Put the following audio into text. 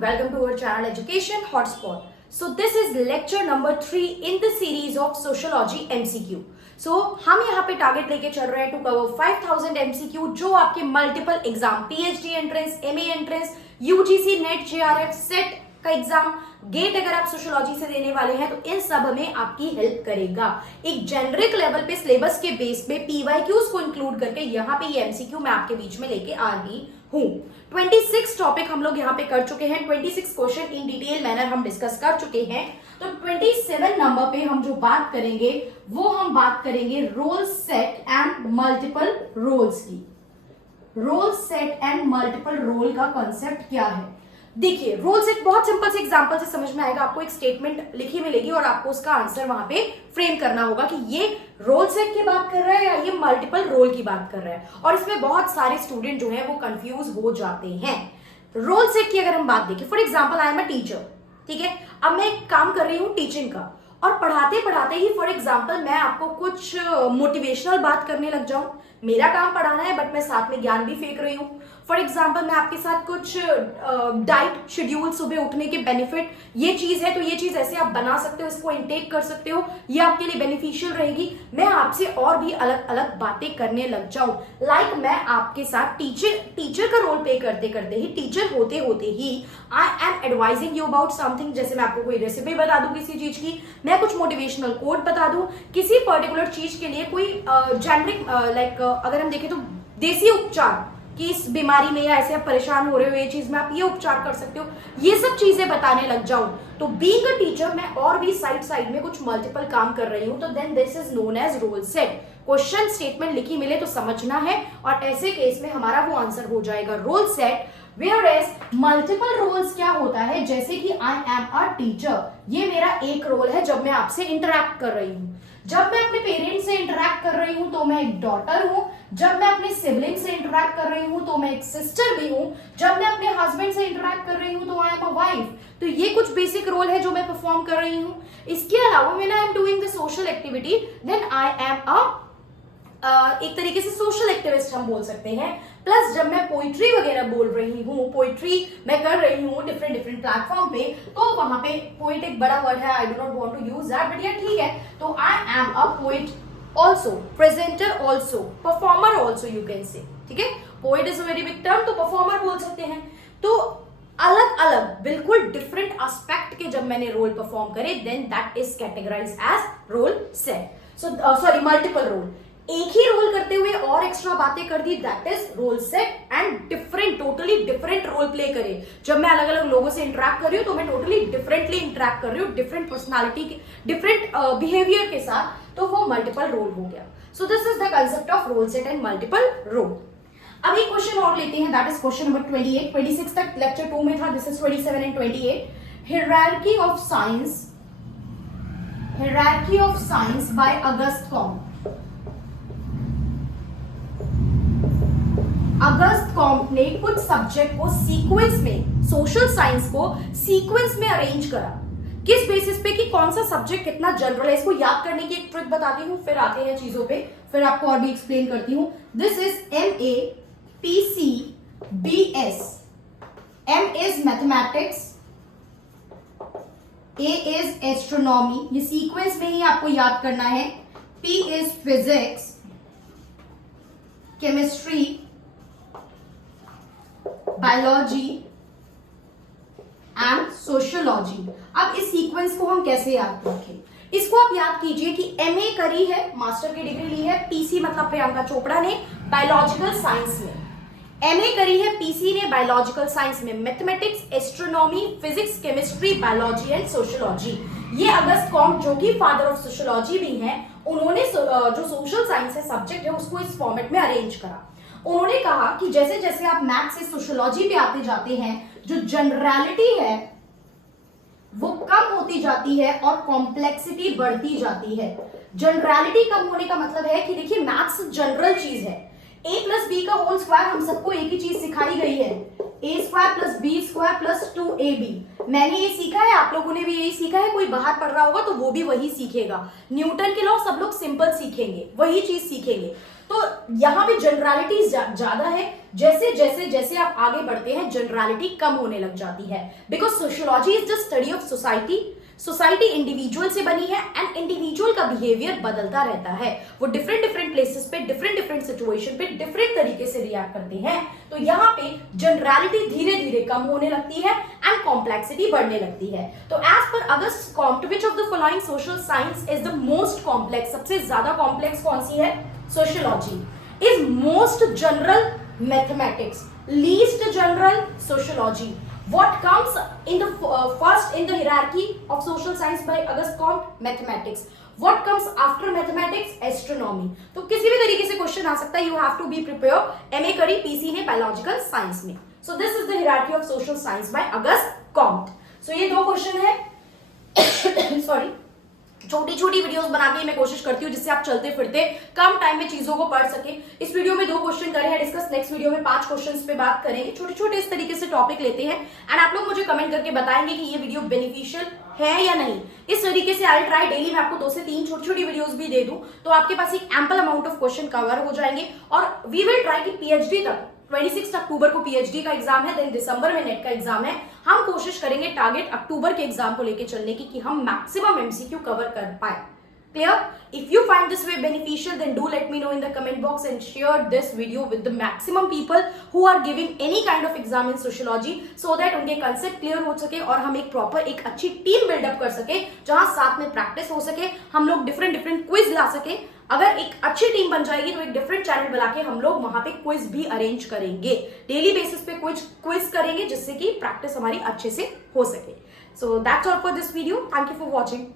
welcome to our channel Education Hotspot. So this is lecture number 3 in the series of Sociology MCQ. So हम यहाँ पे target लेके चल रहे हैं टू कवर 5000 MCQ जो आपके multiple exam PhD entrance, MA entrance, UGC, net, JRF, set का एग्जाम, गेट अगर आप सोशियोलॉजी से देने वाले हैं तो इन सब में आपकी हेल्प करेगा। एक जेनरिक लेवल पे सिलेबस के बेस पे PYQs को इंक्लूड करके यहाँ पे ये MCQ मैं आपके बीच में लेके आ रही हूँ। 26 टॉपिक हम लोग यहाँ पे कर चुके हैं, 26 क्वेश्चन इन डिटेल मैनर हम डिस्कस कर चुके हैं। तो 27 नंबर पे हम जो बात करेंगे वो हम बात करेंगे role set and multiple roles की। Role set and multiple role का कॉन्सेप्ट क्या है? देखिए, रोल सेट बहुत सिंपल से एग्जांपल से समझ में आएगा। आपको एक स्टेटमेंट लिखी मिलेगी और आपको उसका आंसर वहां पे फ्रेम करना होगा कि ये रोल सेट की बात कर रहा है या ये मल्टीपल रोल की बात कर रहा है। और इसमें बहुत सारे स्टूडेंट जो है वो कंफ्यूज हो जाते हैं। रोल सेट की अगर हम बात देखें, for example I am a teacher, ठीक है। अब मैं एक काम कर रही हूँ टीचिंग का और पढ़ाते पढ़ाते ही फॉर एग्जाम्पल मैं आपको कुछ मोटिवेशनल बात करने लग जाऊं। मेरा काम पढ़ाना है बट मैं साथ में ज्ञान भी फेंक रही हूँ। फॉर एग्जाम्पल मैं आपके साथ कुछ डाइट शेड्यूल, सुबह उठने के बेनिफिट, ये चीज है तो ये चीज ऐसे आप बना सकते हो, इसको इनटेक कर सकते हो, ये आपके लिए बेनिफिशियल रहेगी। मैं आपसे और भी अलग अलग बातें करने लग जाऊं। लाइक मैं आपके साथ टीचर का रोल प्ले करते करते ही, टीचर होते होते ही I am advising you about something. जैसे मैं आपको कोई रेसिपी बता दूं किसी चीज की, मैं कुछ मोटिवेशनल कोट बता दूं किसी पर्टिकुलर चीज के लिए, कोई जेनरिक लाइक अगर हम देखें तो देसी उपचार कि इस बीमारी में या ऐसे आप परेशान हो रहे हो ये चीज में आप ये उपचार कर सकते हो, ये सब चीजें बताने लग जाऊं तो बीइंग अ टीचर मैं और भी साइड में कुछ मल्टीपल काम कर रही हूं। तो then this is known as role set. Question statement लिखी मिले तो समझना है और ऐसे केस में हमारा वो आंसर हो जाएगा role set. Whereas multiple roles क्या होता है, जैसे कि आई एम अ टीचर, ये मेरा एक रोल है जब मैं आपसे इंटरैक्ट कर रही हूँ। जब मैं अपने पेरेंट्स से इंटरैक्ट कर रही हूँ तो मैं एक डॉटर हूँ। जब मैं अपने सिबलिंग से इंटरैक्ट कर रही हूँ तो मैं एक सिस्टर भी हूँ। जब मैं अपने हस्बैंड से इंटरैक्ट कर रही हूँ तो आई एम अ वाइफ। तो ये कुछ बेसिक रोल है जो मैं परफॉर्म कर रही हूँ। इसके अलावा when I am doing the social activity then I am a एक तरीके से सोशल एक्टिविस्ट हम बोल सकते हैं। प्लस जब मैं पोइट्री वगैरह बोल रही हूँ, पोइट्री मैं कर रही हूँ डिफरेंट प्लेटफॉर्म पे, तो वहां पे पोइट एक बड़ा वर्ड है, I do not want to use that, but ये ठीक है। तो I am a poet also, presenter also, performer also you can say, ठीक है। Poet is a very big term, तो परफॉर्मर बोल सकते हैं। तो अलग अलग बिल्कुल डिफरेंट एस्पेक्ट के जब मैंने रोल परफॉर्म करे then that is categorise as role set. So sorry, multiple role. एक ही रोल करते हुए और एक्स्ट्रा बातें कर दी that is role set. And different, totally different role play करे। जब मैं अलग अलग लोगों से इंटरैक्ट कर रही हूँ तो मैं टोटली डिफरेंटली इंटरैक्ट कर रही हूँ, डिफरेंट पर्सनालिटी के, डिफरेंट बिहेवियर के साथ, तो वो मल्टीपल रोल हो गया। So this is the concept of role set and multiple role. अब एक क्वेश्चन और लेते हैं, दैट इज क्वेश्चन नंबर 28। 26 तक लेक्चर 2 में था, this is 27 and 28। Hierarchy of science, hierarchy of science by Auguste Comte. Auguste Comte ने कुछ सब्जेक्ट को सीक्वेंस में, सोशल साइंस को सीक्वेंस में अरेंज करा। किस बेसिस पे कि कौन सा सब्जेक्ट कितना जनरल है, इसको याद करने की एक ट्रिक बताती हूँ, फिर आते हैं चीजों पे, फिर आपको और भी एक्सप्लेन करती हूँ। This is MA PC BS। M is mathematics, A is astronomy, ये सीक्वेंस में ही आपको याद करना है। P is physics, chemistry, biology and sociology. अब इस सीक्वेंस को हम कैसे याद रखें? इसको आप याद कीजिए कि MA करी है, मास्टर की डिग्री ली है, PC मतलब प्रियंका चोपड़ा ने बायोलॉजिकल साइंस में, MA करी है PC ने बायोलॉजिकल साइंस में, mathematics, astronomy, physics, chemistry, biology and sociology. ये अगस्त कॉम्ट जो कि फादर ऑफ सोशियोलॉजी भी हैं, उन्होंने जो सोशल साइंस है सब्जेक्ट है उसको इस फॉर्मेट में अरेंज करा। उन्होंने कहा कि जैसे जैसे आप मैथ्स से सोशियोलॉजी पे आते जाते हैं, जो जनरलिटी है वो कम होती जाती है और कॉम्प्लेक्सिटी बढ़ती जाती है। जनरलिटी कम होने का मतलब है कि देखिए मैथ्स जनरल चीज है, a प्लस बी का होल स्क्वायर हम सबको एक ही चीज सिखाई गई है, a square plus B square plus 2ab। मैंने ये सीखा है, आप लोगों ने भी यही सीखा है, कोई बाहर पढ़ रहा होगा तो वो भी वही सीखेगा। न्यूटन के लॉ सब लोग सिंपल सीखेंगे, वही चीज सीखेंगे। तो यहाँ पे जनरलिटी ज्यादा है, जैसे जैसे जैसे आप आगे बढ़ते हैं जनरलिटी कम होने लग जाती है, because sociology is the study of society. Society individual से बनी है एंड इंडिविजुअल का बिहेवियर बदलता रहता है, वो डिफरेंट डिफरेंट प्लेसेस पे डिफरेंट डिफरेंट सिचुएशन पे डिफरेंट तरीके से रिएक्ट करते हैं। तो यहाँ पे जनरलिटी धीरे धीरे कम होने लगती है एंड कॉम्प्लेक्सिटी बढ़ने लगती है। तो as per Auguste Comte which of the following social science is the most complex, सबसे ज्यादा कॉम्प्लेक्स कौन सी है? Sociology. Is most general mathematics, least general sociology. What comes in the first in the hierarchy of social science by Auguste Comte? Mathematics. What comes after mathematics? Astronomy. तो किसी भी तरीके से क्वेश्चन आ सकता है, you have to be prepared. MA करी, PC ने biological science में. So this is the hierarchy of social science by Auguste Comte. So ये दो क्वेश्चन है सॉरी, छोटी छोटी वीडियोस बना के मैं कोशिश करती हूँ जिससे आप चलते फिरते कम टाइम में चीजों को पढ़ सके। इस वीडियो में 2 क्वेश्चन करे हैं डिस्कस, नेक्स्ट वीडियो में 5 क्वेश्चंस पे बात करेंगे। छोटे छोटे इस तरीके से टॉपिक लेते हैं एंड आप लोग मुझे कमेंट करके बताएंगे कि ये वीडियो बेनिफिशियल है या नहीं। इस तरीके से आई ट्राई डेली मैं आपको 2 से 3 छोटी छोटी वीडियोस भी दे दूं तो आपके पास एक ample amount of question cover हो जाएंगे और वी विल ट्राई कि पीएचडी तक 26 अक्टूबर को पीएचडी का एग्जाम है, देन दिसंबर में नेट का एग्जाम है। हम कोशिश करेंगे टारगेट अक्टूबर के एग्जाम को लेके चलने की कि हम मैक्सिमम एमसीक्यू कवर कर पाए। Clear? If you find this way beneficial, then do let me know in the comment box and share this video with the maximum people who are giving any kind of exam in sociology so that उनके concept clear हो सके और हम एक proper एक अच्छी team build up कर सके जहां साथ में practice हो सके, हम लोग different quiz ला सके। अगर एक अच्छी टीम बन जाएगी तो एक डिफरेंट चैनल बुला के हम लोग वहां पे क्विज भी अरेंज करेंगे, डेली बेसिस पे क्विज करेंगे जिससे कि प्रैक्टिस हमारी अच्छे से हो सके। So that's all for this video, thank you for watching.